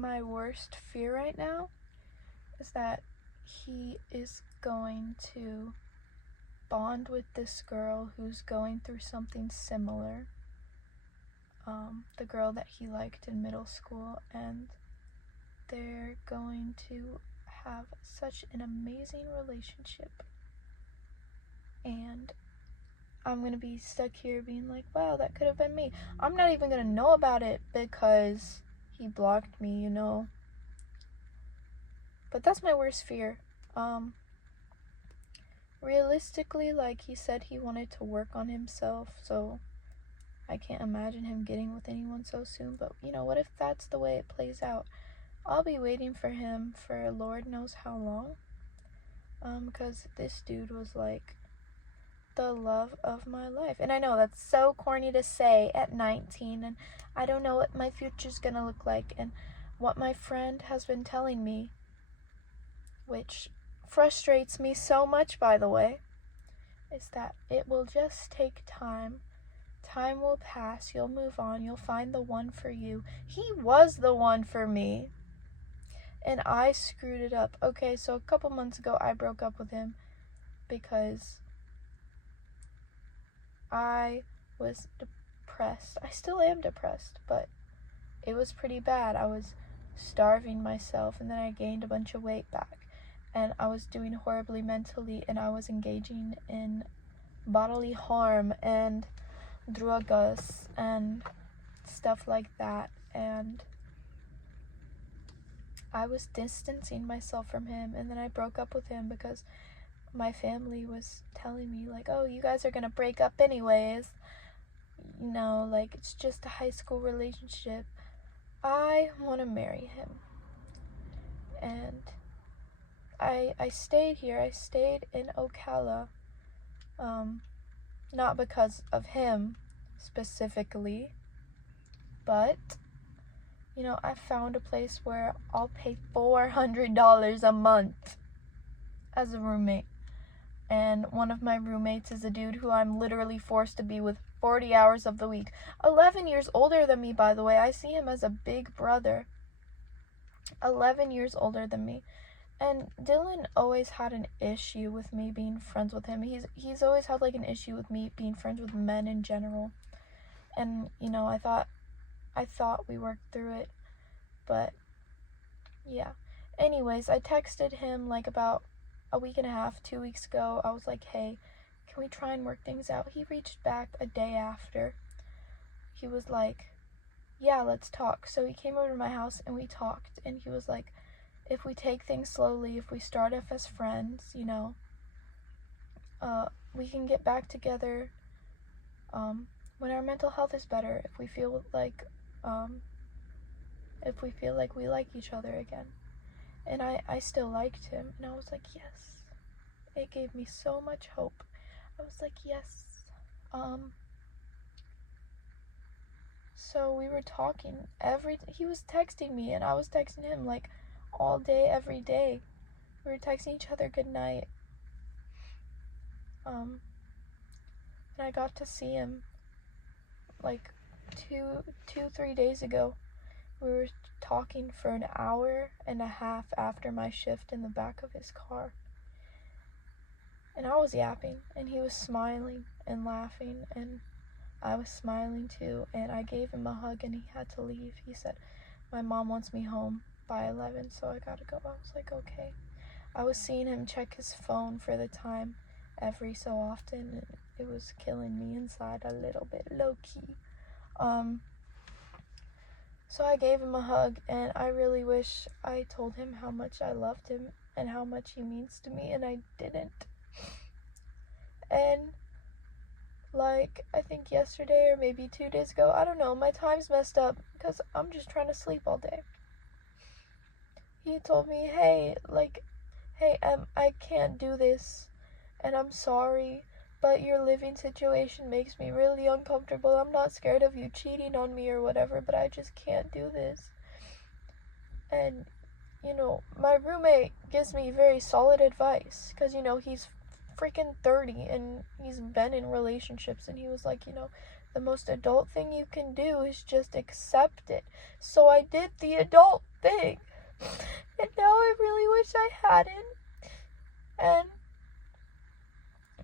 my worst fear right now is that he is going to bond with this girl who's going through something similar. The girl that he liked in middle school, and they're going to have such an amazing relationship. And I'm gonna be stuck here being like, wow, that could have been me. I'm not even gonna know about it because he blocked me, you know. But that's my worst fear. Realistically, like, he said he wanted to work on himself, so I can't imagine him getting with anyone so soon. But, you know, what if that's the way it plays out? I'll be waiting for him for Lord knows how long. Because this dude was, like, the love of my life. And I know that's so corny to say at 19, and I don't know what my future's gonna look like. And what my friend has been telling me, which frustrates me so much, by the way, is that it will just take time. Time will pass, you'll move on, you'll find the one for you. He was the one for me, and I screwed it up. Okay, so a couple months ago I broke up with him because I was depressed. I still am depressed, but it was pretty bad. I was starving myself, and then I gained a bunch of weight back, and I was doing horribly mentally, and I was engaging in bodily harm and drugs and stuff like that, and I was distancing myself from him. And then I broke up with him because my family was telling me, like, oh, you guys are gonna break up anyways, you know, like, it's just a high school relationship. I want to marry him, and I stayed here. I stayed in Ocala, not because of him specifically, but, you know, I found a place where I'll pay $400 a month as a roommate. And one of my roommates is a dude who I'm literally forced to be with 40 hours of the week. 11 years older than me, by the way. I see him as a big brother. 11 years older than me. And Dylan always had an issue with me being friends with him. He's always had, like, an issue with me being friends with men in general. And, you know, I thought we worked through it. But, yeah. Anyways, I texted him, like, about a week and a half, 2 weeks ago. I was like, hey, can we try and work things out? He reached back a day after. He was like, yeah, let's talk. So he came over to my house and we talked, and he was like, if we take things slowly, if we start off as friends, you know, we can get back together when our mental health is better, if we feel like we like each other again. And I still liked him, and I was like, yes. It gave me so much hope. I was like, yes. So we were talking he was texting me, and I was texting him, like, all day, every day. We were texting each other good night. And I got to see him, like, 3 days ago. We were talking for an hour and a half after my shift in the back of his car. And I was yapping, and he was smiling and laughing, and I was smiling too. And I gave him a hug, and he had to leave. He said, my mom wants me home by 11, so I gotta go. I was like, okay. I was seeing him check his phone for the time every so often, and it was killing me inside a little bit, low-key. So I gave him a hug, and I really wish I told him how much I loved him and how much he means to me, and I didn't. And, like, I think yesterday or maybe 2 days ago, I don't know, my time's messed up because I'm just trying to sleep all day. He told me, hey, I can't do this, and I'm sorry, but your living situation makes me really uncomfortable. I'm not scared of you cheating on me or whatever, but I just can't do this. And, you know, my roommate gives me very solid advice, because, you know, he's freaking 30, and he's been in relationships, and he was like, you know, the most adult thing you can do is just accept it. So I did the adult thing. And now I really wish I hadn't. And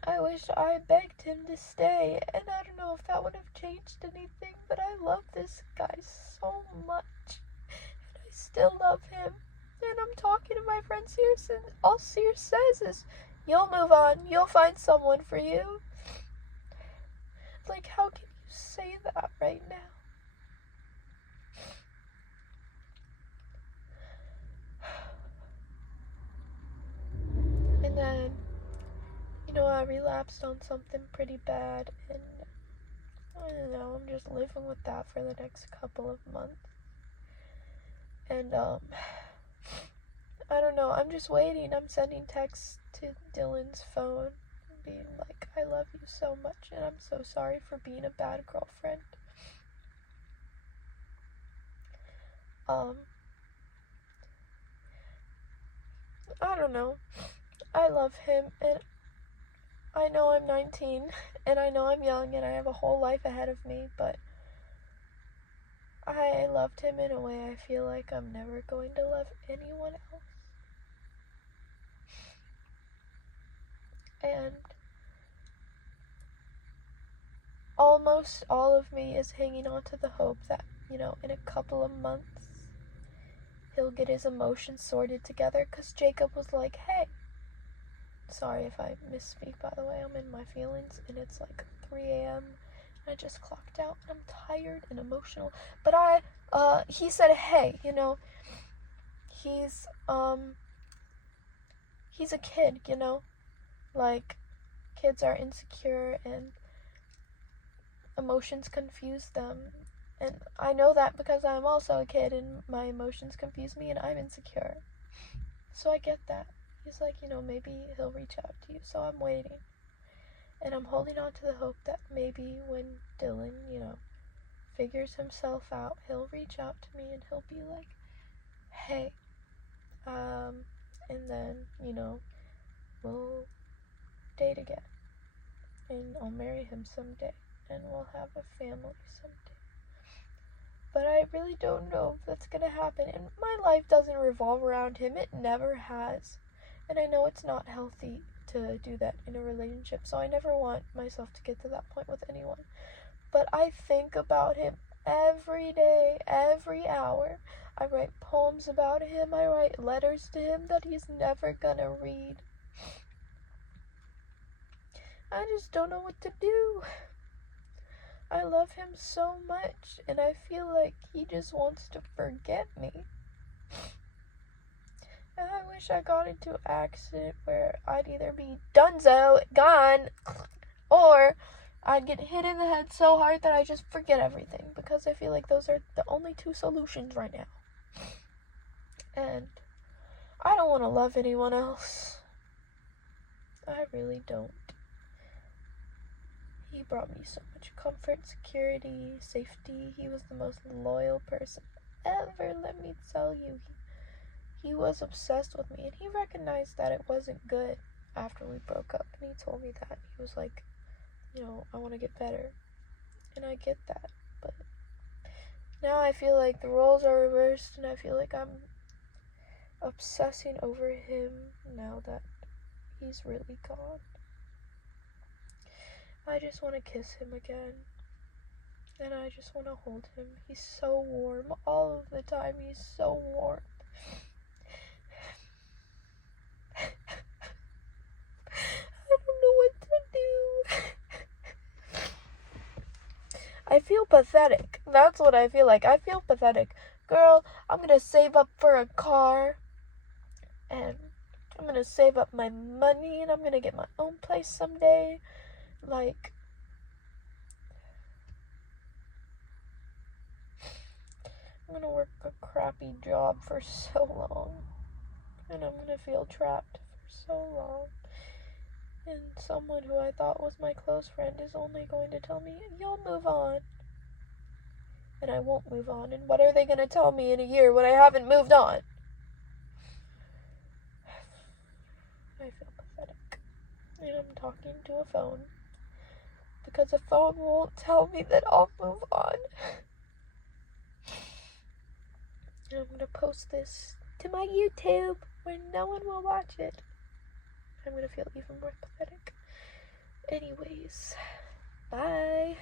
I wish I begged him to stay. And I don't know if that would have changed anything, but I love this guy so much. And I still love him. And I'm talking to my friend Sears, and all Sears says is, you'll move on. You'll find someone for you. Like, how can you say that right now? And then, I relapsed on something pretty bad, and I don't know, I'm just living with that for the next couple of months. And, I don't know, I'm just waiting. I'm sending texts to Dylan's phone, being like, I love you so much, and I'm so sorry for being a bad girlfriend. I don't know. I love him, and I know I'm 19, and I know I'm young, and I have a whole life ahead of me, but I loved him in a way I feel like I'm never going to love anyone else. And almost all of me is hanging on to the hope that, in a couple of months, he'll get his emotions sorted together, because Jacob was like, hey, sorry if I misspeak, by the way, I'm in my feelings, and it's like 3 a.m., I just clocked out, and I'm tired and emotional, but he said, hey, he's a kid, like, kids are insecure, and emotions confuse them, and I know that because I'm also a kid, and my emotions confuse me, and I'm insecure, so I get that. He's like, maybe he'll reach out to you, so I'm waiting. And I'm holding on to the hope that maybe when Dylan, figures himself out, he'll reach out to me and he'll be like, hey, and then, we'll date again. And I'll marry him someday. And we'll have a family someday. But I really don't know if that's gonna happen. And my life doesn't revolve around him. It never has. And I know it's not healthy to do that in a relationship, so I never want myself to get to that point with anyone. But I think about him every day, every hour. I write poems about him. I write letters to him that he's never gonna read. I just don't know what to do. I love him so much, and I feel like he just wants to forget me. And I wish I got into an accident where I'd either be donezo, gone, or I'd get hit in the head so hard that I just forget everything, because I feel like those are the only two solutions right now. And I don't want to love anyone else. I really don't. He brought me so much comfort, security, safety. He was the most loyal person ever, let me tell you. He was obsessed with me, and he recognized that it wasn't good after we broke up, and he told me that. He was like, I want to get better, and I get that, but now I feel like the roles are reversed, and I feel like I'm obsessing over him now that he's really gone. I just want to kiss him again, and I just want to hold him. He's so warm all of the time. He's so warm. I don't know what to do. I feel pathetic. That's what I feel like. I feel pathetic. Girl, I'm gonna save up for a car, and I'm gonna save up my money, and I'm gonna get my own place someday. Like, I'm gonna work a crappy job for so long, and I'm gonna feel trapped for so long, and someone who I thought was my close friend is only going to tell me, you'll move on, and I won't move on. And what are they gonna tell me in a year when I haven't moved on? I feel pathetic, and I'm talking to a phone because the phone won't tell me that I'll move on. And I'm gonna post this to my YouTube where no one will watch it. I'm gonna feel even more pathetic. Anyways, bye.